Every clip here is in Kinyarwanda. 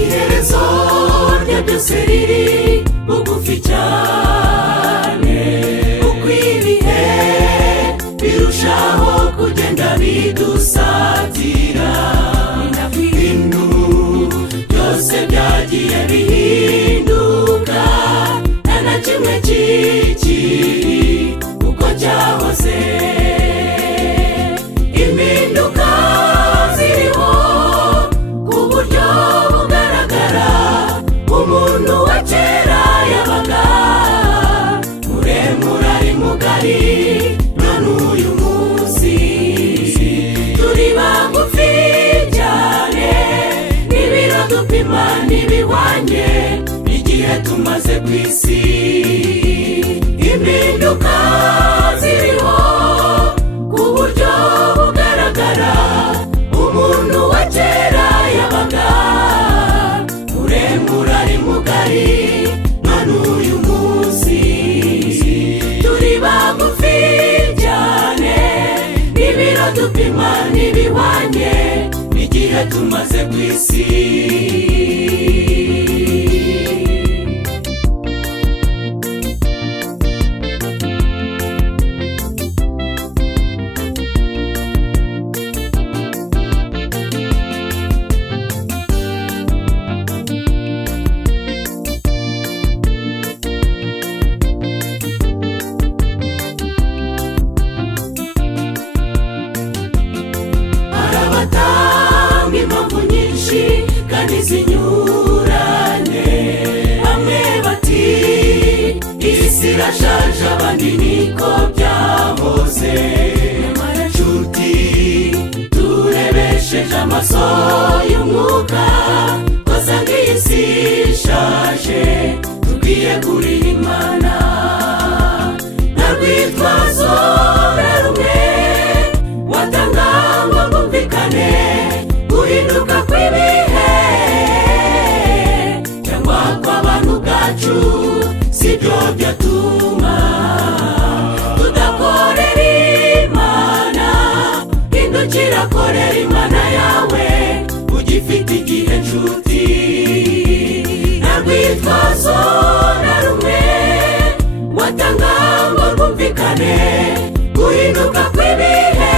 Iherezo rya byose riri bugufi cyane, uko ibihe birushaho kugenda bidusatira, ibintu byose byagiye bihinduka, nta na kimwe kikiri uko cyahoze. Impinduka ziriho ku buryo bugaragara, umuntu wa kera yabaga muremure ari mugari, none uyu munsi turi bagufi cyane, n'ibiro dupima ntibihwanye n'igihe tumaze ku isi. Impinduka ziriho ku buryo bugaragara, umuntu wa kera yabaga muremure ari mugari, none uyu munsi turi bagufi cyane, n'ibiro dupima ntibihwanye n'igihe tumaze ku isi. Harabatanga impamvu nyinshi kandi zinyuranye, bamwe bati isi irashaje, abandi niko byahoze. Nyamara nshuti, turebesheje amaso y'umwuka, twasanga iyi si ishaje, tugiye kurira Imana. Nta rwitwazo na rumwe watanga ngo bumvikane guhinduka kw'ibihe cyangwa kw'abantu bwacu, sibyo byatuma tudakorera Imana. Hindukira, korera Imana yawe ugifite igihe nshuti. Nta rwitwazo na rumwe watanga ngo rwumvikane guhinduka kw'ibihe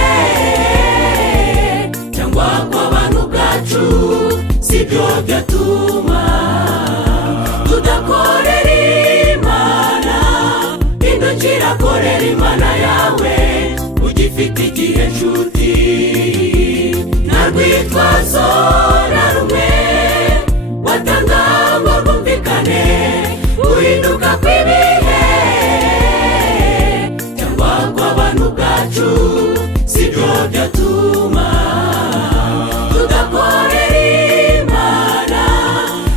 cyangwa kw'abantu bwacu, sibyo byatuma tudakorera Imana. Hindukira, korera Imana yawe ugifite igihe nshuti. Nta rwitwazo na rumwe watanga ngo rwumvikane guhinduka kw'ibihe cyangwa kw'abantu bwacu, sibyo byatuma tudakorera Imana.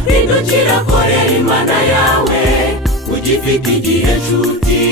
Hindukira, korera Imana yawe ugifite igihe nshuti.